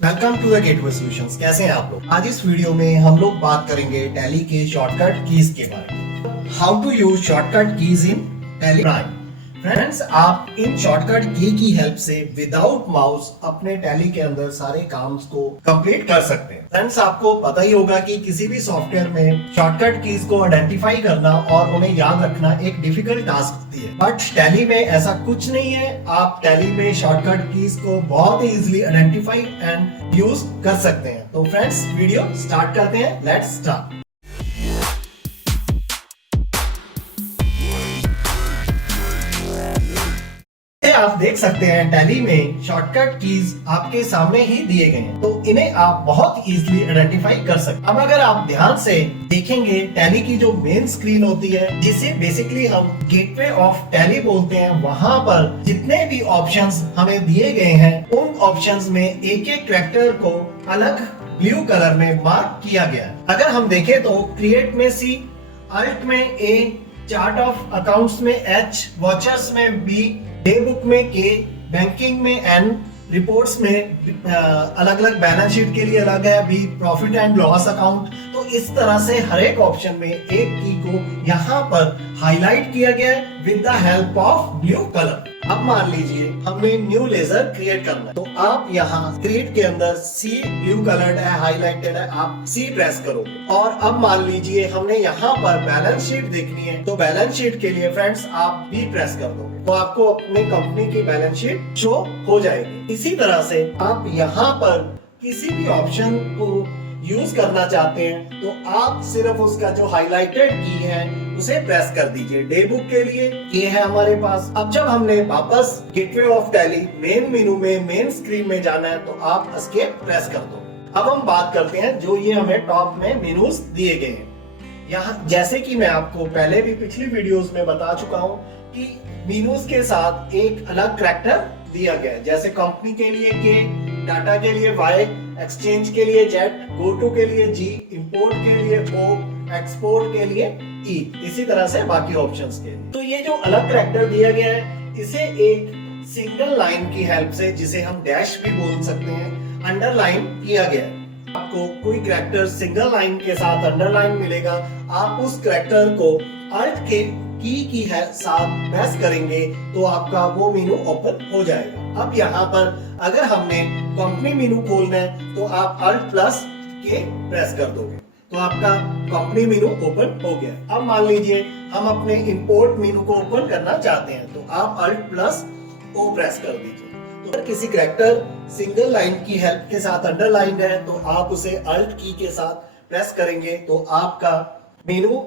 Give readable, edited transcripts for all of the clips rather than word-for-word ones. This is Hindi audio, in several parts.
Welcome to the gateway solutions. कैसे हैं आप लोग? आज इस वीडियो में हम लोग बात करेंगे टैली के शॉर्टकट कीज के बारे में। How to use shortcut keys in Tally Prime. Friends, आप इन शॉर्टकट की हेल्प से विदाउट माउस अपने टैली के अंदर सारे काम को कंप्लीट कर सकते हैं। फ्रेंड्स, आपको पता ही होगा कि किसी भी सॉफ्टवेयर में शॉर्टकट कीज को आइडेंटिफाई करना और उन्हें याद रखना एक डिफिकल्ट टास्क होती है, बट टैली में ऐसा कुछ नहीं है। आप टैली में शॉर्टकट कीज को बहुत ही इजीली आइडेंटिफाई एंड यूज कर सकते हैं। तो फ्रेंड्स, वीडियो स्टार्ट करते हैं। Let's start. आप देख सकते हैं टैली में शॉर्टकट कीज आपके सामने ही दिए गए हैं, तो इन्हें आप बहुत इजीली आइडेंटिफाई कर सकते हैं। अब अगर आप ध्यान से देखेंगे, टैली की जो मेन स्क्रीन होती है, जिसे बेसिकली हम गेटवे ऑफ टैली बोलते हैं, वहां पर जितने भी ऑप्शंस हमें दिए गए हैं, उन ऑप्शंस में एक एक कैरेक्टर को अलग ब्लू कलर में मार्क किया गया है। अगर हम देखें तो क्रिएट में C, अल्ट में A, चार्ट ऑफ अकाउंट्स में H, वॉचर्स में B, डे बुक में K, बैंकिंग में N, रिपोर्ट्स में अलग अलग बैलेंस शीट के लिए अलग है B, profit and loss account. तो इस तरह से हर एक ऑप्शन में एक की को यहाँ पर हाईलाइट किया गया है with the help of blue colour. अब मान लीजिए हमें न्यू लेजर क्रिएट करना है, तो आप यहाँ क्रिएट के अंदर C ब्लू कलर्ड है, हाईलाइटेड है, आप C प्रेस करोगे। और अब मान लीजिए हमने यहाँ पर बैलेंस शीट देखनी है, तो बैलेंस शीट के लिए फ्रेंड्स आप B प्रेस कर दोगे, तो आपको अपने कंपनी की बैलेंस शीट शो हो जाएगी। इसी तरह से आप यहाँ पर किसी भी ऑप्शन को यूज करना चाहते हैं, तो आप सिर्फ उसका जो हाईलाइटेड की है उसे प्रेस कर दीजिए। डे बुक के लिए ये है हमारे पास। अब जब हमने वापस gateway of tally main menu में मेन स्क्रीन में जाना है, तो आप एस्केप प्रेस कर दो। अब हम बात करते हैं जो ये हमें टॉप में मेनूज दिए गए हैं। यहाँ जैसे कि मैं आपको पहले भी पिछली वीडियोस में बता चुका हूँ कि मेनूज के साथ एक अलग कैरेक्टर दिया गया है। जैसे कंपनी के लिए K, डाटा के लिए Y, एक्सचेंज के लिए Z, गो टू के लिए G, इंपोर्ट के लिए O, एक्सपोर्ट के लिए E, इसी तरह से बाकी ऑप्शंस के लिए। तो ये जो अलग कैरेक्टर दिया गया है, इसे एक सिंगल लाइन की हेल्प से, जिसे हम डैश भी बोल सकते हैं, अंडरलाइन किया गया है। आपको कोई कैरेक्टर सिंगल लाइन के साथ अंडरलाइन मिलेगा, आप उस कैरेक्टर को अल्ट के की साथ प्रेस करेंगे तो आपका वो मेनू ओपन हो जाएगा। अब यहाँ पर अगर हमने कंपनी मेनू खोलना है, तो आप अल्ट प्लस के प्रेस कर दोगे, तो आपका कंपनी मेनू ओपन हो गया। अब मान लीजिए हम अपने इंपोर्ट मेनू को ओपन करना चाहते हैं, तो आप अल्ट प्लस ओ प्रेस कर दीजिए। तो अगर किसी कैरेक्टर सिंगल लाइन की हेल्प के साथ अंडरलाइंड है, तो आप उसे अल्ट की के साथ प्रेस करेंगे, तो आपका मेनू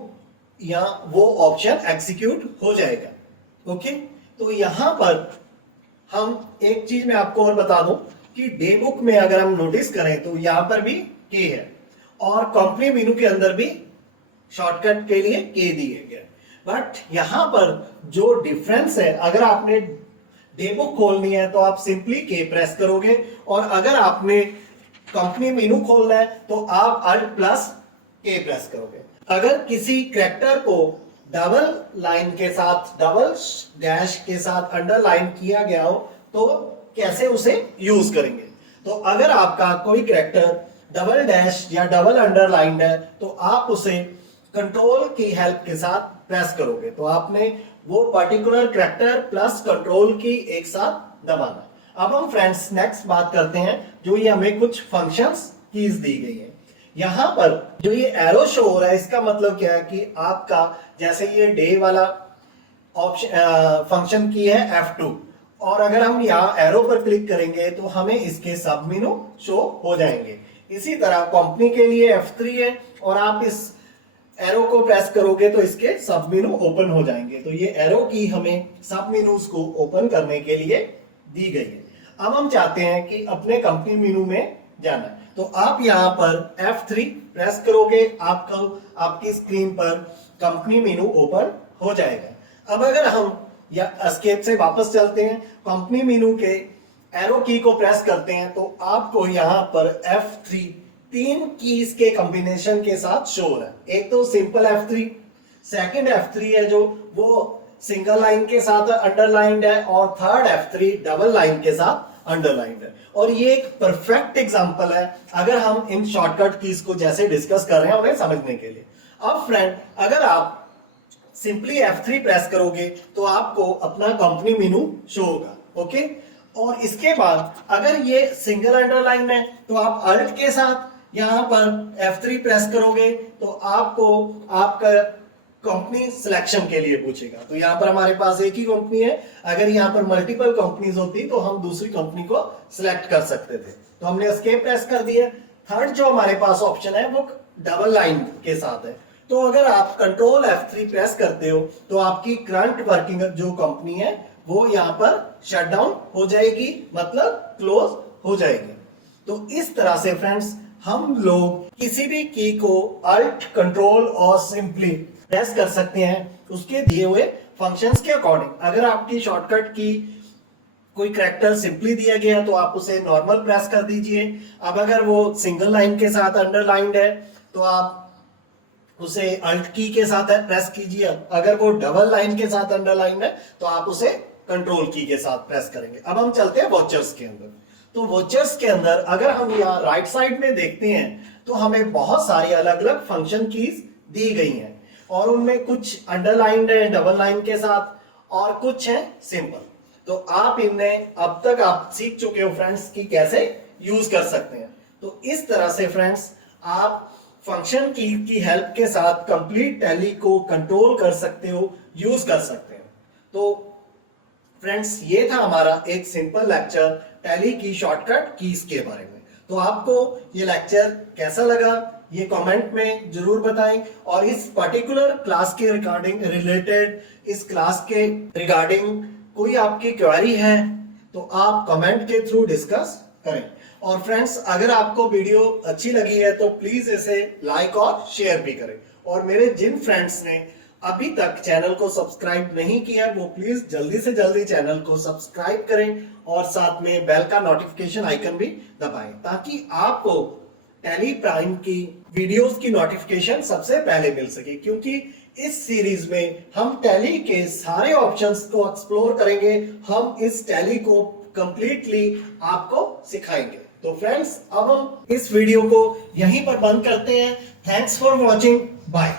या वो ऑप्शन एग्जीक्यूट हो जाएगा। ओके, तो यहां पर हम एक चीज मैं आपको और बता दूं कि डे बुक में अगर हम नोटिस करें, तो यहां पर भी K है और कंपनी मेनू के अंदर भी शॉर्टकट के लिए K दिए गए। बट यहां पर जो डिफरेंस है, अगर आपने डे बुक खोलनी है तो आप सिंपली K प्रेस करोगे, और अगर आपने कंपनी मेनू खोलना है तो आप अल्ट प्लस K प्रेस करोगे। अगर किसी कैरेक्टर को डबल लाइन के साथ, डबल डैश के साथ अंडरलाइन किया गया हो, तो कैसे उसे यूज करेंगे? तो अगर आपका कोई कैरेक्टर डबल डैश या डबल अंडरलाइन है, तो आप उसे कंट्रोल की हेल्प के साथ प्रेस करोगे, तो आपने वो पर्टिकुलर कैरेक्टर प्लस कंट्रोल की एक साथ दबाना। अब हम फ्रेंड्स नेक्स्ट बात करते हैं, जो ये हमें कुछ फंक्शंस कीज दी गई है। यहाँ पर जो ये एरो शो हो रहा है, इसका मतलब क्या है कि आपका जैसे ये डे वाला ऑप्शन फंक्शन की है F2, और अगर हम यहाँ एरो पर क्लिक करेंगे तो हमें इसके सब मेनू शो हो जाएंगे। इसी तरह कंपनी के लिए F3 है, और आप इस एरो को प्रेस करोगे तो इसके सब मेनू ओपन हो जाएंगे। तो ये एरो की हमें सब मेनूज को ओपन करने के लिए दी गई है। अब हम चाहते हैं कि अपने कंपनी मेनू में जाना है, तो आप यहाँ पर F3 प्रेस करोगे, आपकी स्क्रीन पर कंपनी मेनू ओपन हो जाएगा। अब अगर हम या एस्केप से वापस चलते हैं, कंपनी मेनू के एरो की को प्रेस करते हैं, तो आपको यहाँ पर F3 तीन कीज के कॉम्बिनेशन के साथ शो हो रहा है। एक तो सिंपल F3, सेकंड F3 है जो वो सिंगल लाइन के साथ अंडरलाइंड है, और थर्ड F3 डबल लाइन के साथ अंडरलाइंड है। और ये एक परफेक्ट एग्जांपल है अगर हम इन शॉर्टकट कीज को जैसे डिस्कस कर रहे हैं उन्हें समझने के लिए। अब फ्रेंड, अगर आप सिंपली F3 प्रेस करोगे तो आपको अपना कंपनी मेनू शो होगा, ओके। और इसके बाद अगर ये सिंगल अंडरलाइन है तो आप अल्ट के साथ यहां पर F3 प्रेस करोगे तो आपको आपका कंपनी सिलेक्शन के लिए पूछेगा। तो यहाँ पर हमारे पास एक ही कंपनी है, अगर यहाँ पर मल्टीपल कंपनीज होती तो हम दूसरी कंपनी को सिलेक्ट कर सकते थे। तो हमने एस्केप प्रेस कर दिया। थर्ड जो हमारे पास ऑप्शन है वो डबल लाइन के साथ है। तो अगर आप कंट्रोल F3 प्रेस करते हो तो आपकी करंट वर्किंग जो कंपनी है वो यहाँ पर शट डाउन हो जाएगी, मतलब क्लोज हो जाएगी। तो इस तरह से फ्रेंड्स हम लोग किसी भी की को अल्ट, कंट्रोल और सिंपली प्रेस कर सकते हैं उसके दिए हुए फंक्शंस के अकॉर्डिंग। अगर आपकी शॉर्टकट की कोई कैरेक्टर सिंपली दिया गया तो आप उसे नॉर्मल प्रेस कर दीजिए। अब अगर वो सिंगल लाइन के साथ अंडरलाइंड है तो आप उसे अल्ट की के साथ प्रेस कीजिए। अगर वो डबल लाइन के साथ अंडरलाइन है तो आप उसे कंट्रोल की के साथ प्रेस करेंगे। अब हम चलते हैं वॉचर्स के अंदर। तो वॉचर्स के अंदर अगर हम यहाँ राइट साइड में देखते हैं तो हमें बहुत सारी अलग अलग फंक्शन कीज दी गई हैं और उनमें कुछ अंडरलाइंड है डबल लाइन के साथ और कुछ है सिंपल। तो आप इन्हें अब तक आप सीख चुके हो फ्रेंड्स कि कैसे यूज कर सकते हैं। तो इस तरह से फ्रेंड्स आप फंक्शन की हेल्प के साथ कंप्लीट टैली को कंट्रोल कर सकते हो, यूज कर सकते हैं। तो फ्रेंड्स ये था हमारा एक सिंपल लेक्चर टैली की शॉर्टकट कीज के बारे में। तो आपको ये लेक्चर कैसा लगा ये कमेंट में जरूर बताएं और इस पर्टिकुलर क्लास के रिगार्डिंग रिलेटेड, इस क्लास के रिगार्डिंग कोई आपकी क्वेरी है तो आप कमेंट के थ्रू डिस्कस करें। और फ्रेंड्स अगर आपको वीडियो अच्छी लगी है तो प्लीज इसे लाइक और शेयर भी करें। और मेरे जिन फ्रेंड्स ने अभी तक चैनल को सब्सक्राइब नहीं किया वो प्लीज जल्दी से जल्दी चैनल को सब्सक्राइब करें और साथ में बेल का नोटिफिकेशन आइकन भी दबाएं ताकि आपको टैली प्राइम की वीडियोस की नोटिफिकेशन सबसे पहले मिल सके। क्योंकि इस सीरीज में हम टैली के सारे ऑप्शंस को एक्सप्लोर करेंगे, हम इस टैली को कंप्लीटली आपको सिखाएंगे। तो फ्रेंड्स अब हम इस वीडियो को यहीं पर बंद करते हैं। Thanks for watching, bye.